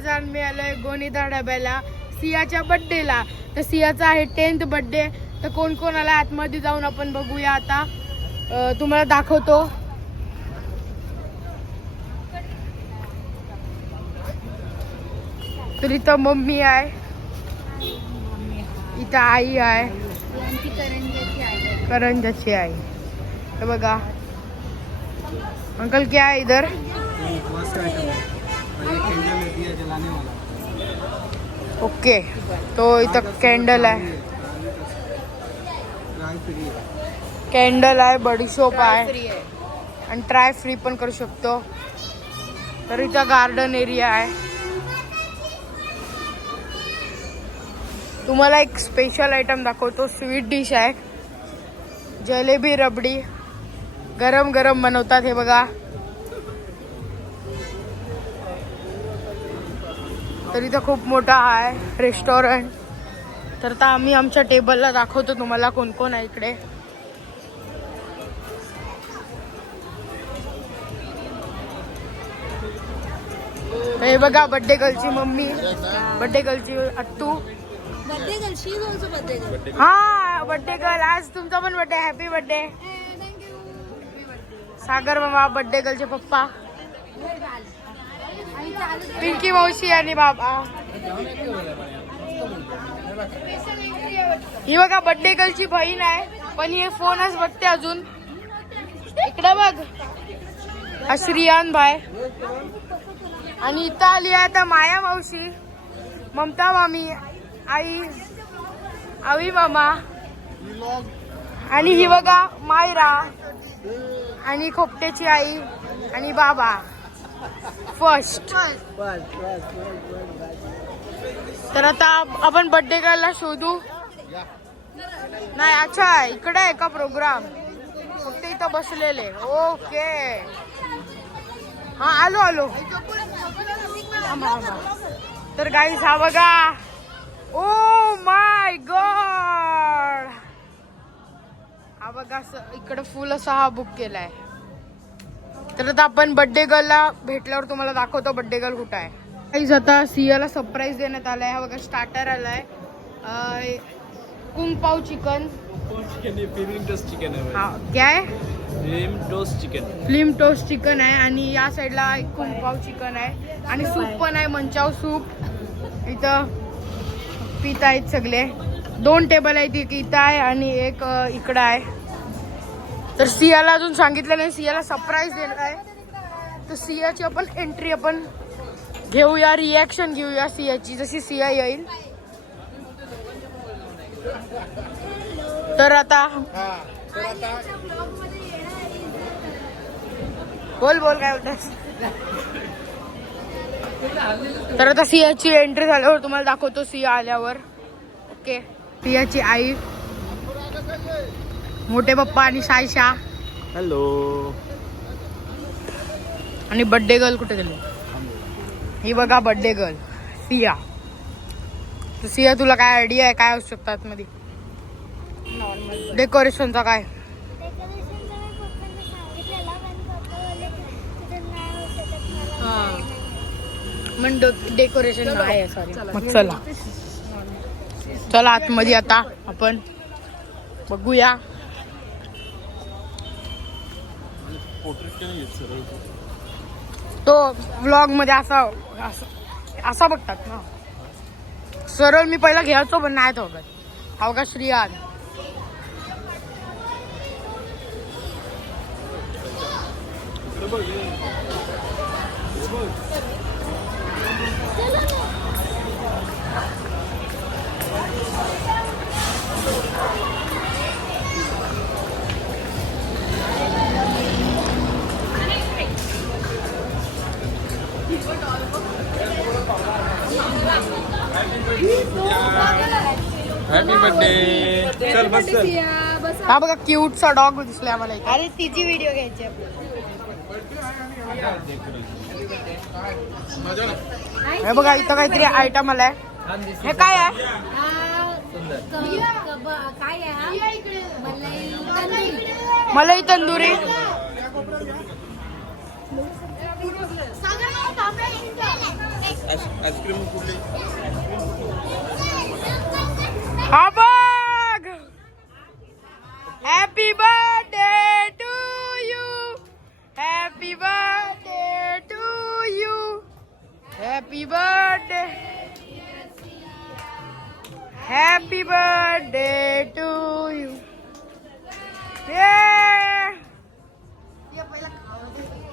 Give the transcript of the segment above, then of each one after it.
आज आम्ही आलोय गोनीदा ढाब्याला सियाच्या बर्थडेला. तर सियाचा आहे 10th बर्थडे. तर कोण कोण आला आतमध्ये जाऊन आपण बघूया. आता तुम्हाला दाखवतो. तर इथं मम्मी आहे, इथं आई आहे, करंजाची आई. हे बघा अंकल क्या है इधर. ओके तो इथं कॅन्डल आहे, कॅन्डल आहे, बडीशोप आहे आणि ट्राय फ्री पण करू शकतो. तर इथं गार्डन एरिया आहे. तुम्हाला एक स्पेशल आयटम दाखवतो. स्वीट डिश आहे, जलेबी रबडी. गरम गरम बनवतात हे बघा. तर इथं खूप मोठा आहे रेस्टॉरंट. तर आता आम्ही आमच्या टेबलला दाखवतो तुम्हाला कोण कोण आहे इकडे. हे बघा बर्थडे गर्लची मम्मी, बर्थडे गर्लची अत्तू. हा बर्थडे गर्ल, आज तुमचा पण बर्थडे. हॅपी बर्थडे सागर मामा. बर्थडे गर्लचे पप्पा, पिंकी मावशी आणि बाबा. ही बघा बर्थडे गर्लची बहीण आहे, पण ही फोनच बघते अजून. इकडे बघ श्रियान भाई. आणि इथं आली आहे आता माया मावशी, ममता मामी, आई, आवी मामा. आणि ही बघा मायरा आणि खोपट्याची आई आणि बाबा. फर्स्ट. तर आता आपण बर्थडे गर्लला शोधू. नाही अच्छा इकडे आहे का प्रोग्राम, फक्त इथं बसलेले. ओके हा आलो आलो. तर गाईस हा बघा. ओ माय गॉड, हा बघा इकडे फुल असा हा बुक केलाय. तर आता आपण बर्थडे गर्लला भेटल्यावर तुम्हाला दाखवतो बर्थडे गर्ल कुठं आहे. गाईस आता सियाला सरप्राईज देण्यात आलाय. हा बघा स्टार्टर आलाय, कुंग पाव चिकन. फिल्म टोस्ट चिकन है. हा क्या आहे, film toast chicken. Film toast chicken आहे. आणि या साईडला कुंग पाव चिकन आहे आणि सूप पण आहे, मंचाव सूप. इथं पित आहेत सगळे. 2 टेबल आहेत, एक इथं आहे आणि एक इकडं आहे. तर सियाला अजून सांगितलं नाही, सियाला सरप्राईज देणार आहे. तर सियाची आपण एंट्री आपण घेऊया, रिॲक्शन घेऊया सियाची जशी सिया येईल. तर आता बोल बोल काय बोलतोस. तर आता सियाची एंट्री झाल्यावर तुम्हाला दाखवतो सिया आल्यावर. ओके सियाची आई, मोठे पप्पा आणि सायशा. हॅलो. आणि बर्थडे गर्ल कुठे गेली. ही बघा बर्थडे गर्ल सिया. तर सिया तुला काय आयडिया आहे काय असू शकतात मध्ये डेकोरेशनचा काय. डेकोरेशन आहे सॉरी. मग चला चला आतमध्ये आता आपण बघूया. तो व्लॉग मध्ये असा बघतात ना सरळ. मी पहिला घ्यायचो पण नाही तो बघत. हा बघा श्रियान. Happy birthday. चल बस चल. हा बघा क्यूटचा डॉग दिसलाय आम्हाला इथे. अरे तिची व्हिडिओ घ्यायची हे बघा इथं काहीतरी आयटम आलाय. हे काय आहे. काय आहे मलाई तंदुरी. आईस्क्रीम कुठली हा बघ happy birthday to you happy birthday to you happy birthday happy birthday to you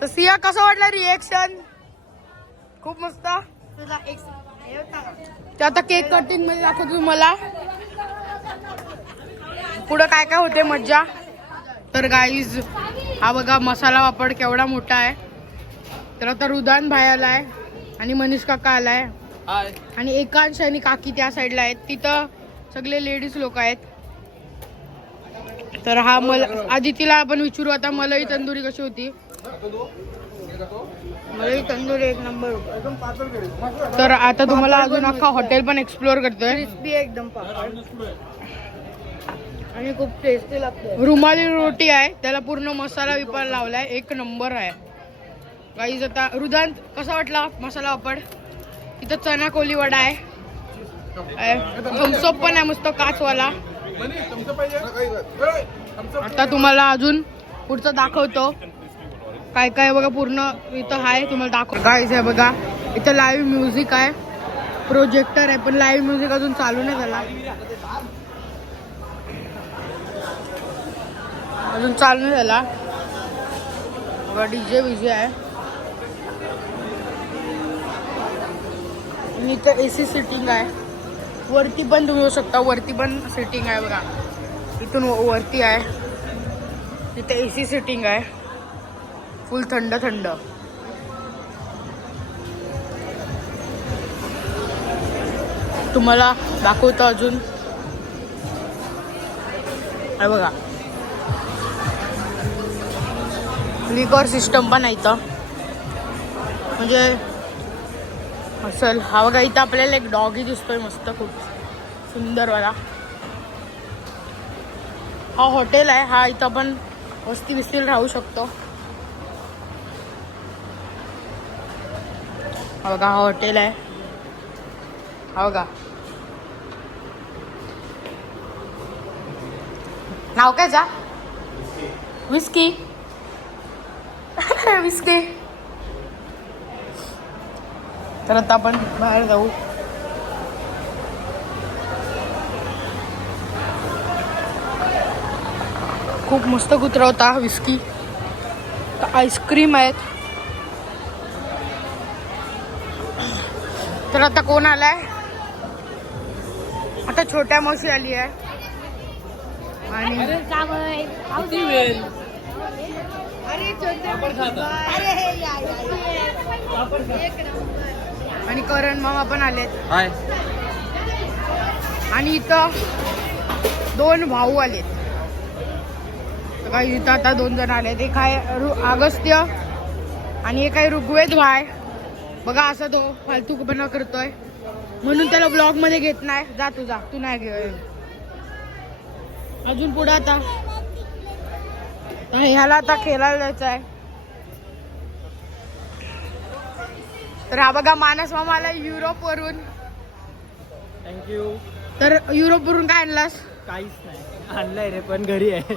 तर सिया कसं वाटलं रिएक्शन खूप मस्त तुला एक हे होता का? ते आता केक कटिंग मध्ये दाखवतो तुम्हाला पुढं काय काय होते मज्जा. तर गाईज हा बघा मसाला पापड केवढा मोठा आहे. तर आता रुदान भाई आलाय आणि मनीष काका आलाय हाय आणि एकांश आणि काकी त्या साईडला आहेत. तिथं सगळे लेडीज लोक आहेत. तर हा मला आदितीला आपण विचारू आता मलाई तंदुरी कशी होती. मलाई तंदुरी एक नंबर. तर आता तुम्हाला अजून अख्खा हॉटेल पण एक्सप्लोअर करतोय. क्रिस्पी एकदम पापड आणि खूप टेस्टी लागते. रुमाली रोटी आहे त्याला पूर्ण मसाला विपायला लावलाय एक नंबर आहे. गाईज आता रुदान कसा वाटला मसाला पापड. इथं चना कोली वडा आहे. थम्सअप पण आहे मस्त काचवाला. आता तुम्हाला अजून पुढचं दाखवतो काय काय बघा पूर्ण इथं आहे तुम्हाला दाखव. गाईज आहे बघा इथं लाईव्ह म्युझिक आहे. प्रोजेक्टर आहे पण लाईव्ह म्युझिक अजून चालू नाही झाला. अजून चालू नाही झाला. बघा डीजे विजे आहे. आणि इथं एसी सिटिंग आहे. वरती पण तुम्ही येऊ शकता. वरती पण सिटिंग आहे बघा. इथून वरती आहे तिथे एसी सिटिंग आहे. फुल थंड थंड. तुम्हाला दाखवतो अजून आहे बघा. लिकर सिस्टम पण आहे इथं म्हणजे असेल. हा बघा इथं आपल्याला एक डॉगी दिसतोय मस्त खूप सुंदर वाला. हा हॉटेल आहे. हा इथं आपण वस्ती बिस्तील राहू शकतो. हा बघा हा हॉटेल आहे. हा बघा नाव काय जा विस्की विस्की. तर आता आपण बाहेर जाऊ. खूप मस्त कुत्रा होता विस्की. आईस्क्रीम आहेत. तर आता कोण आलाय. आता छोट्या मावशी आली आहे आणि आणि करण मामा पण आलेत. हाय आणि इथं 2 भाऊ आलेत. काही इथं आता 2 जण आलेत. एक आहे अगस्त्य आणि एक आहे ऋग्वेद भाई. बघा असं तो फालतूपणा करतोय म्हणून त्याला ब्लॉग मध्ये घेत नाही. जा तू जा तू नाही घे. अजून पुढे आता ह्याला आता खेळायला जायचं आहे. तर हा बघा मानस मामा आला युरोप वरून. थँक्यू. तर युरोप वरून काय आणलास. काहीच नाही आणलंय रे पण घरी आहे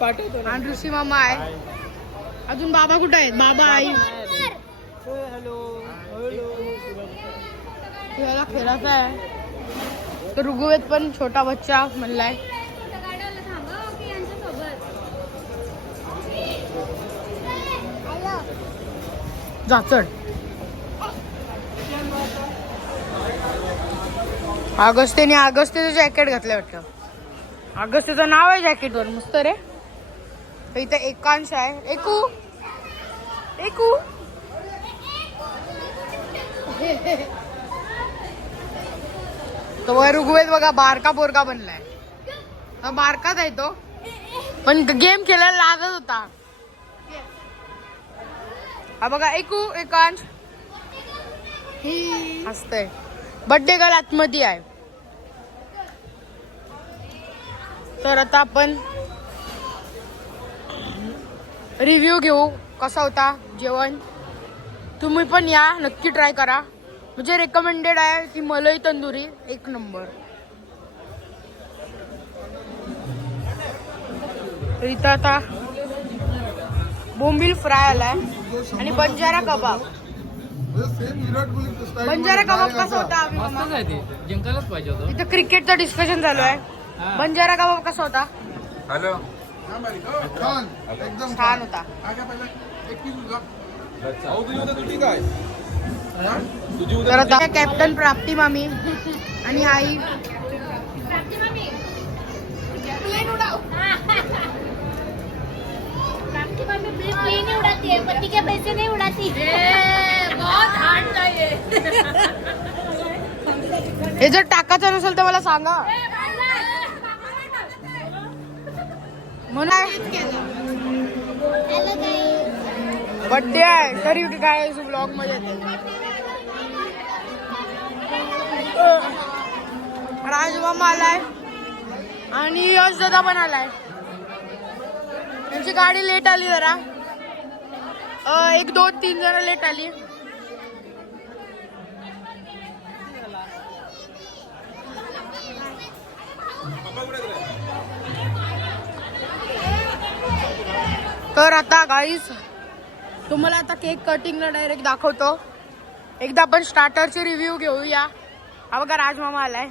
पाठवतो. आणि ऋषी मामा आहे. अजून बाबा कुठे आहेत. बाबा आई हॅलो याला खेळायचं आहे. तर ऋग्वेद पण छोटा बच्चा म्हणलाय. जा चढ. अगस्त्यचं जॅकेट घातलं वाटतं. अगस्त्यचं नाव आहे जॅकेटवर मस्त रे. तर इथं एकांश आहे. एकू एकू तो बघा ऋग्वेद बघा बारका पोरका बनलाय. बारकाच आहे तो पण गेम खेळायला लागत होता. हा बघा एकू एकांश हसतय. बर्थडे गर्ल आतमध्ये आहे. तर आता आपण रिव्ह्यू घेऊ कसा होता जेवण. तुम्ही पण या नक्की ट्राय करा. म्हणजे रेकमेंडेड आहे ती मलाई तंदुरी, एक नंबर. इथं आता बोंबील फ्राय आलाय आणि बंजारा कबाब. बंजारा कबाब कसा होता अभि मामा? मस्तच आहे ते, जिंकायलाच पाहिजे होतं. इथं क्रिकेटचं डिस्कशन चालू आहे. बंजारा कबाब कसा होता? हॅलो छान होता. तर आता कॅप्टन प्राप्ती मामी आणि आई प्लेन नहीं उड़ाती है, पति के पैसे नहीं उड़ाती. हे जर टाकायचं नसेल तर मला सांगा. म्हणून बर्थडे आहे तरी काय ब्लॉग मध्ये येते. राजमामा आलाय आणि यश दादा पण आलाय. त्यांची गाडी लेट आली जरा, 1 2 3 जरा लेट आली. तर आता गाईस तुम्हाला आता केक कटिंगला डायरेक्ट दाखवतो. एकदा आपण स्टार्टरची रिव्ह्यू घेऊया. हा बघा राजमामा आलाय.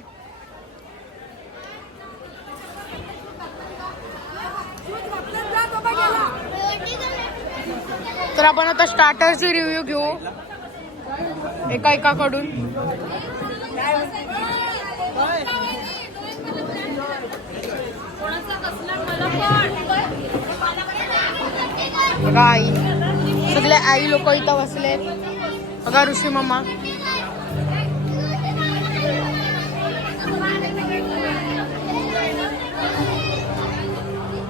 तर आपण आता स्टार्टरची रिव्ह्यू घेऊ एका एकाकडून. बघा आई, सगळे आई लोक इथं बसले. बघा ऋषी मामा.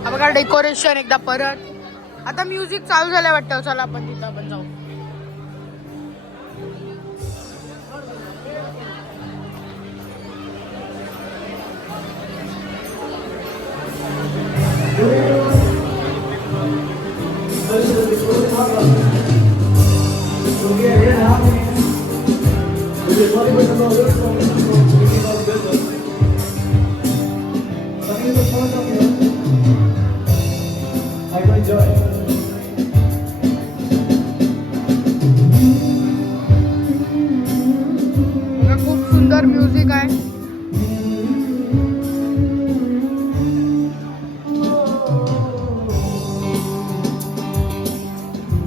हा बघा डेकोरेशन एकदा परत. आता म्युझिक चालू झालंय वाटतं. चला आपण तिथं आपण जाऊ. खूप सुंदर म्युझिक आहे.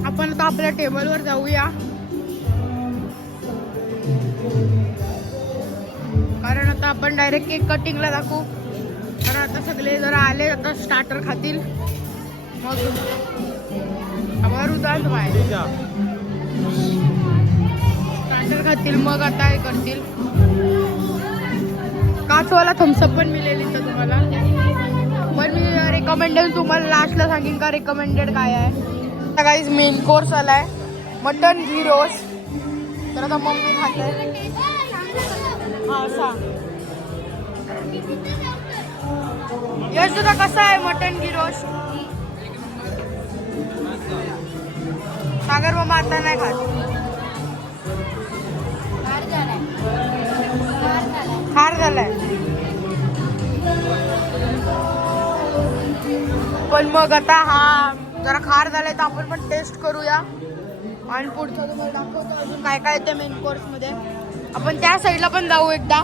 आपण आता आपल्या टेबलवर जाऊया कारण आता आपण डायरेक्ट केक कटिंगला दाखवू. कारण आता सगळे जरा आले, आता स्टार्टर खातील मग स्टार्टर खातील मग आता हे करतील. काचवाला थम्सअप पण मिळेल इथं तुम्हाला. पण मी रेकमेंडेड तुम्हाला लास्टला सांगेन का रेकमेंडेड काय आहे. गाईज मेन कोर्स आलाय मटन घी रोस्ट. तर आता मम्मी खाते. हा सांग यश दादा कसा आहे मटन घी रोस्ट? सागर मामा आता नाही खात. खार झालाय. पण मग आता हा जरा खार झालाय तर आपण पण टेस्ट करूया आणि पुढचं तुम्हाला दाखवतो अजून काय काय येते मेन कोर्स मध्ये. आपण त्या साईडला पण जाऊ एकदा.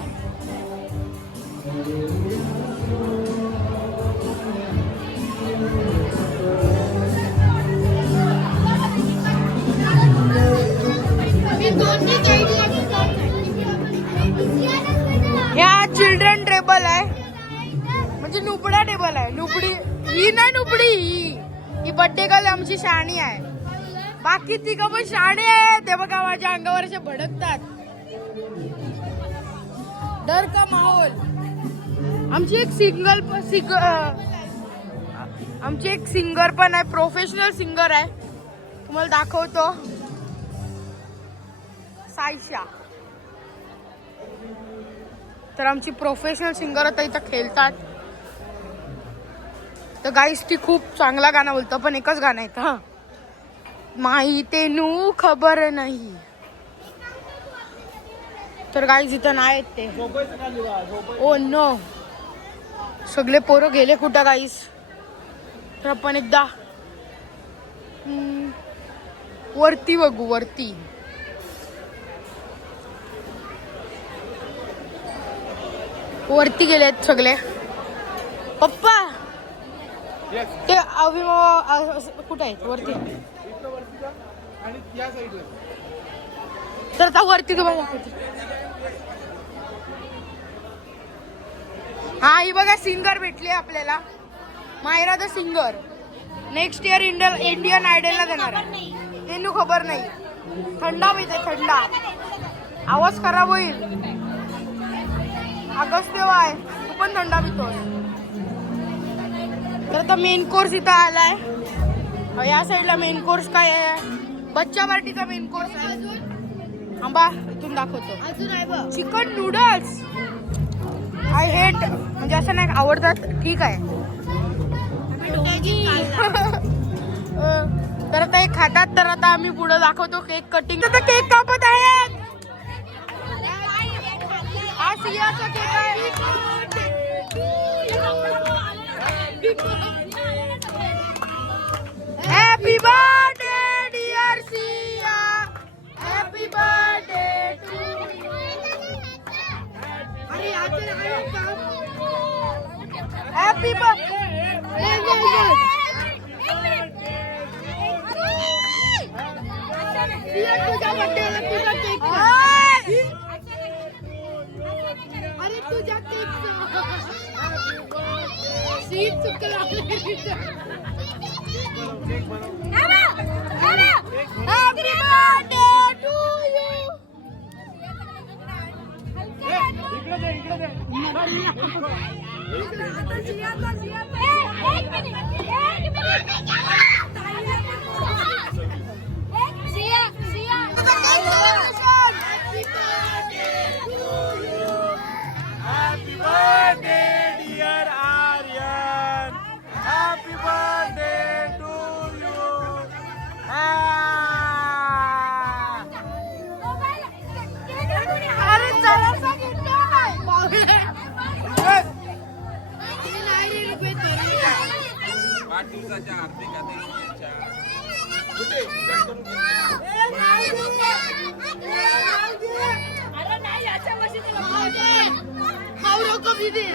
ह्या चिल्ड्रन टेबल आहे म्हणजे नुबडा टेबल आहे. नुबडी ही नाही, नुबडी ही बर्थडे गर्ल आमची शाणी आहे. बाकी तिघं पण शाणे आहे. ते बघा माझ्या अंगावर असे भडकतात. डर का माहोल. आमची एक सिंगर पण आहे, प्रोफेशनल सिंगर आहे. तुम्हाला दाखवतो. सायशा. तर आमची प्रोफेशनल सिंगर आता इथं खेळतात. तर गाईस ती खूप चांगला गाणं बोलतो पण एकच गाणं आहे हा माही तेनू खबर नाही. तर गाईज इथं नाही आहेत ते. ओ नो, सगळे पोरं गेले कुठं गाईस. तर आपण एकदा वरती बघू. वरती वरती गेलेत सगळे. पप्पा ते कुठे आहेत वरती? तर आता वरती तुम्हाला हा ही बघा सिंगर भेटले आपल्याला. Myra the singer next year Indian आयडलला देणार आहे. तेनू खबर नाही. थंडा पिते थंडा, आवाज खराब होईल. ऑगस्ट तेव्हा आहे, तू पण थंडा पितोस. तर आता मेन कोर्स इथं आलाय. या साईडला मेन कोर्स काय आहे? बच्चा पार्टीचा मेन कोर्स आहे. आंबा इथून दाखवतो. अजून आहे बघ. चिकन नूडल्स आय हेट, म्हणजे असं नाही आवडतात, ठीक आहे. तर आता एक खातात. तर आता आम्ही पुढे दाखवतो केक कटिंग. तर केक कापत आहेत. हा सियाचा केक आहे. Happy birthday dear Siya, happy birthday to you. अरे हॅपी बर्थडे. तुझ्या बर्थडेला तुझा केक. अरे तुझ्या केक सीट चुकला. Happy birthday to you. Happy birthday, dear Aryan. Happy birthday to you. अरे जरासा घेतो काय वाढदिवसाच्या हार्दिक शुभेच्छा. अरे नाही याच्या वर्षी खाऊ नको दीदी.